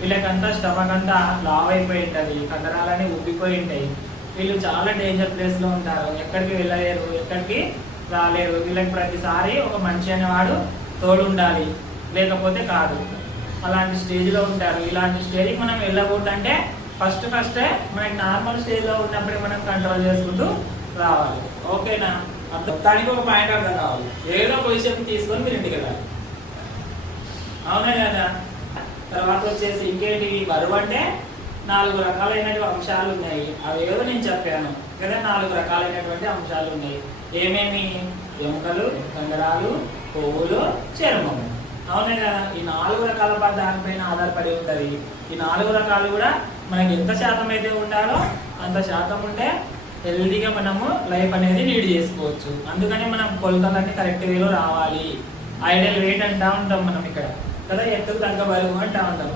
వీళ్ళకంతా stomach అంతా లావ్ అయిపోయి ఉంటుంది, కండరాలని ఉబ్బిపోయి ఉంటాయి. వీళ్ళు చాలా డేంజర్ ప్లేస్లో ఉంటారు, ఎక్కడికి వెళ్ళలేరు, ఎక్కడికి రాలేరు. వీళ్ళకి ప్రతిసారి ఒక మనిషి అనేవాడు తోడు ఉండాలి, లేకపోతే కాదు. అలాంటి స్టేజ్లో ఉంటారు. ఇలాంటి స్టేజ్కి మనం వెళ్ళకూడదంటే ఫస్టే మనకి నార్మల్ స్టేజ్లో ఉన్నప్పుడే మనం కంట్రోల్ చేసుకుంటూ రావాలి. ఓకేనా? దానికి ఒక పాయింట్ అర్థం కావాలి. ఏదో పొజిషన్ తీసుకొని మీరు ఇంటికి వెళ్ళాలి. అవునా కదా? తర్వాత వచ్చేసి ఇంకేంటి, బరువు అంటే 4 రకాలైనటువంటి అంశాలు ఉన్నాయి. అవి ఏదో నేను చెప్పాను కదా, 4 రకాలైనటువంటి అంశాలు ఉన్నాయి. ఏమేమి? ఎముకలు, కండరాలు, కొవ్వులు, చర్మము. అవునే కదా? ఈ 4 రకాల దానిపైన ఆధారపడి ఉంటుంది. ఈ 4 రకాలు కూడా మనకి ఎంత శాతం అయితే ఉండాలో అంత శాతం ఉంటే హెల్దీగా మనము లైఫ్ అనేది లీడ్ చేసుకోవచ్చు. అందుకని మనం కొలతలన్నీ కరెక్ట్ వేలో రావాలి. ఐడియల్ వెయిట్ అంటా ఉంటాం మనం ఇక్కడ కదా, ఎత్తుకు తగ్గ బరువు అంటా ఉంటాం.